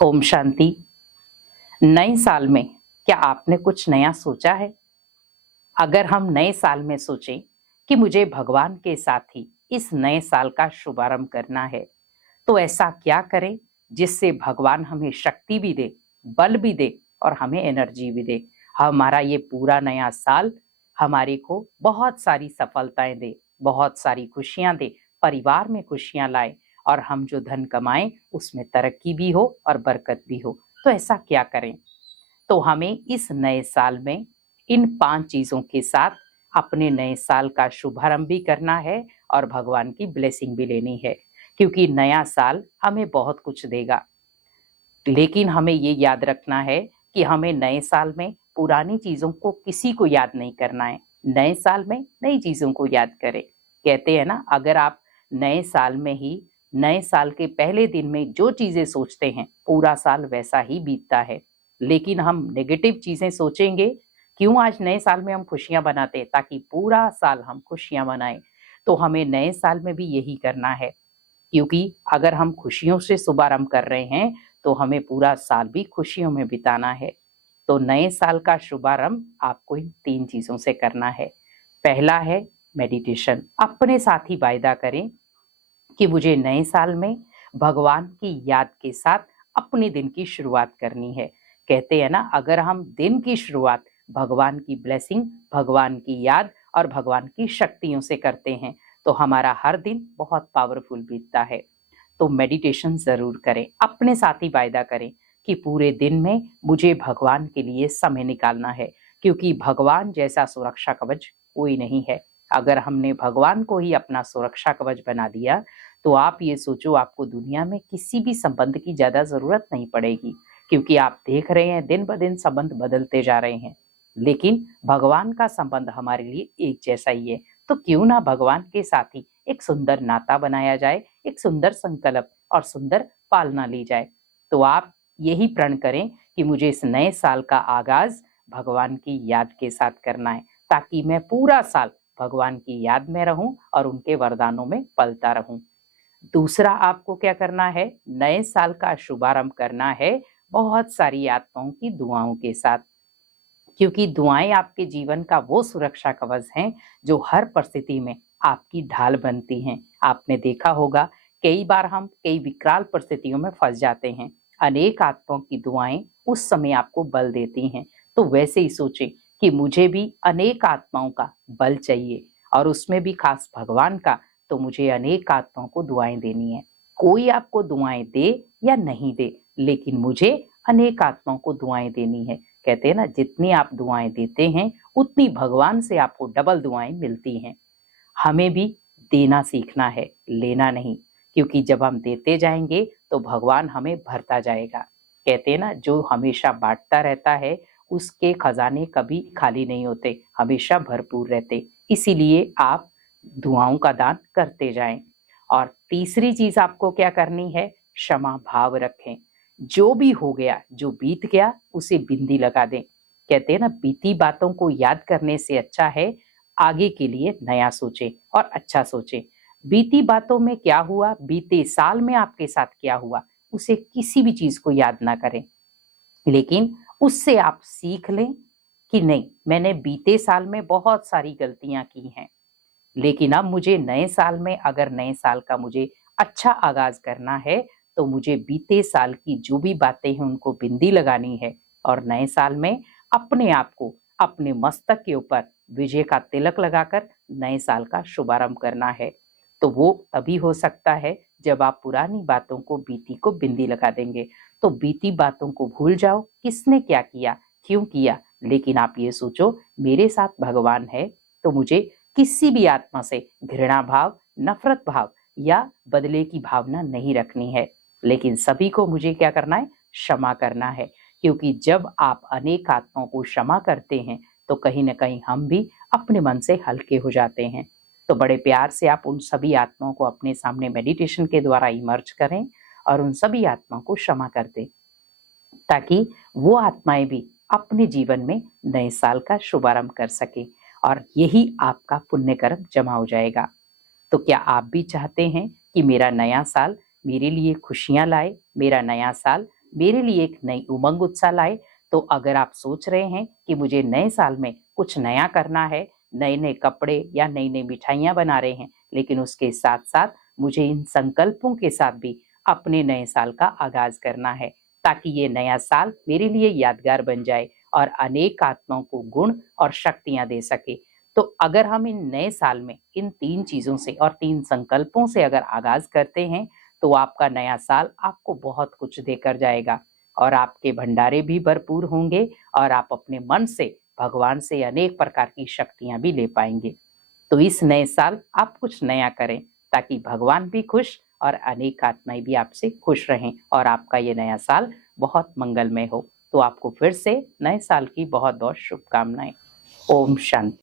ओम शांति। नए साल में क्या आपने कुछ नया सोचा है? अगर हम नए साल में सोचें कि मुझे भगवान के साथ ही इस नए साल का शुभारंभ करना है, तो ऐसा क्या करें जिससे भगवान हमें शक्ति भी दे, बल भी दे और हमें एनर्जी भी दे। हमारा ये पूरा नया साल हमारे को बहुत सारी सफलताएं दे, बहुत सारी खुशियां दे, परिवार में खुशियां लाए और हम जो धन कमाएं उसमें तरक्की भी हो और बरकत भी हो। तो ऐसा क्या करें? तो हमें इस नए साल में इन 5 चीजों के साथ अपने नए साल का शुभारंभ भी करना है और भगवान की ब्लेसिंग भी लेनी है, क्योंकि नया साल हमें बहुत कुछ देगा। लेकिन हमें ये याद रखना है कि हमें नए साल में पुरानी चीजों को किसी को याद नहीं करना है। नए साल में नई चीजों को याद करें। कहते हैं ना, अगर आप नए साल में ही नए साल के पहले दिन में जो चीजें सोचते हैं, पूरा साल वैसा ही बीतता है। लेकिन हम नेगेटिव चीजें सोचेंगे। क्यों आज नए साल में हम खुशियां बनाते, ताकि पूरा साल हम खुशियां मनाएं। तो हमें नए साल में भी यही करना है, क्योंकि अगर हम खुशियों से शुभारंभ कर रहे हैं तो हमें पूरा साल भी खुशियों में बिताना है। तो नए साल का शुभारंभ आपको इन 3 चीजों से करना है। पहला है मेडिटेशन। अपने साथ ही वायदा करें कि मुझे नए साल में भगवान की याद के साथ अपने दिन की शुरुआत करनी है। कहते हैं ना, अगर हम दिन की शुरुआत भगवान की ब्लेसिंग, भगवान की याद और भगवान की शक्तियों से करते हैं तो हमारा हर दिन बहुत पावरफुल बीतता है। तो मेडिटेशन जरूर करें। अपने साथ ही वायदा करें कि पूरे दिन में मुझे भगवान के लिए समय निकालना है, क्योंकि भगवान जैसा सुरक्षा कवच कोई नहीं है। अगर हमने भगवान को ही अपना सुरक्षा कवच बना दिया तो आप ये सोचो, आपको दुनिया में किसी भी संबंध की ज्यादा जरूरत नहीं पड़ेगी, क्योंकि आप देख रहे हैं दिन ब दिन संबंध बदलते जा रहे हैं। लेकिन भगवान का संबंध हमारे लिए एक जैसा ही है। तो क्यों ना भगवान के साथ ही एक सुंदर नाता बनाया जाए, एक सुंदर संकल्प और सुंदर पालना ली जाए। तो आप यही प्रण करें कि मुझे इस नए साल का आगाज भगवान की याद के साथ करना है, ताकि मैं पूरा साल भगवान की याद में रहूं और उनके वरदानों में पलता रहूं। दूसरा आपको क्या करना है? नए साल का शुभारंभ करना है बहुत सारी आत्माओं की दुआओं के साथ, क्योंकि दुआएं आपके जीवन का वो सुरक्षा कवच हैं जो हर परिस्थिति में आपकी ढाल बनती हैं। आपने देखा होगा, कई बार हम कई विकराल परिस्थितियों में फंस जाते हैं। अनेक आत्माओं की दुआएं उस समय आपको बल देती हैं। तो वैसे ही सोचें कि मुझे भी अनेक आत्माओं का बल चाहिए, और उसमें भी खास भगवान का। तो मुझे अनेक आत्माओं को दुआएं देनी है। कोई आपको दुआएं दे या नहीं दे, लेकिन मुझे अनेक आत्माओं को दुआएं देनी है। कहते हैं ना, जितनी आप दुआएं देते हैं उतनी भगवान से आपको डबल दुआएं मिलती हैं। हमें भी देना सीखना है, लेना नहीं, क्योंकि जब हम देते जाएंगे तो भगवान हमें भरता जाएगा। कहते हैं ना, जो हमेशा बांटता रहता है उसके खजाने कभी खाली नहीं होते, हमेशा भरपूर रहते। इसीलिए आप दुआओं का दान करते जाएं। और तीसरी चीज आपको क्या करनी है? क्षमा भाव रखें। जो भी हो गया, जो बीत गया, उसे बिंदी लगा दें। कहते हैं ना, बीती बातों को याद करने से अच्छा है आगे के लिए नया सोचें और अच्छा सोचें। बीती बातों में क्या हुआ, बीते साल में आपके साथ क्या हुआ, उसे किसी भी चीज को याद ना करें, लेकिन उससे आप सीख लें कि नहीं, मैंने बीते साल में बहुत सारी गलतियां की हैं, लेकिन अब मुझे नए साल में, अगर नए साल का मुझे अच्छा आगाज करना है तो मुझे बीते साल की जो भी बातें हैं उनको बिंदी लगानी है, और नए साल में अपने आप को अपने मस्तक के ऊपर विजय का तिलक लगाकर नए साल का शुभारंभ करना है। तो वो तभी हो सकता है जब आप पुरानी बातों को, बीती को बिंदी लगा देंगे। तो बीती बातों को भूल जाओ, किसने क्या किया, क्यों किया, लेकिन आप ये सोचो मेरे साथ भगवान है, तो मुझे किसी भी आत्मा से घृणा भाव, नफरत भाव या बदले की भावना नहीं रखनी है। लेकिन सभी को मुझे क्या करना है? क्षमा करना है, क्योंकि जब आप अनेक आत्माओं को क्षमा करते हैं तो कहीं ना कहीं हम भी अपने मन से हल्के हो जाते हैं। तो बड़े प्यार से आप उन सभी आत्माओं को अपने सामने मेडिटेशन के द्वारा इमर्ज करें और उन सभी आत्माओं को क्षमा कर दें, ताकि वो आत्माएं भी अपने जीवन में नए साल का शुभारंभ कर सके और यही आपका पुण्य कर्म जमा हो जाएगा। तो क्या आप भी चाहते हैं कि मेरा नया साल मेरे लिए खुशियां लाए, मेरा नया साल मेरे लिए एक नई उमंग उत्साह लाए। तो अगर आप सोच रहे हैं कि मुझे नए साल में कुछ नया करना है, नए नए कपड़े या नई नई मिठाइयां बना रहे हैं, लेकिन उसके साथ साथ मुझे इन संकल्पों के साथ भी अपने नए साल का आगाज करना है, ताकि ये नया साल मेरे लिए यादगार बन जाए और अनेक आत्माओं को गुण और शक्तियां दे सके। तो अगर हम इन नए साल में इन 3 चीजों से और 3 संकल्पों से अगर आगाज करते हैं, तो आपका नया साल आपको बहुत कुछ देकर जाएगा और आपके भंडारे भी भरपूर होंगे और आप अपने मन से भगवान से अनेक प्रकार की शक्तियां भी ले पाएंगे। तो इस नए साल आप कुछ नया करें, ताकि भगवान भी खुश और अनेक आत्माएं भी आपसे खुश रहें और आपका ये नया साल बहुत मंगलमय हो। तो आपको फिर से नए साल की बहुत बहुत शुभकामनाएं। ओम शांति।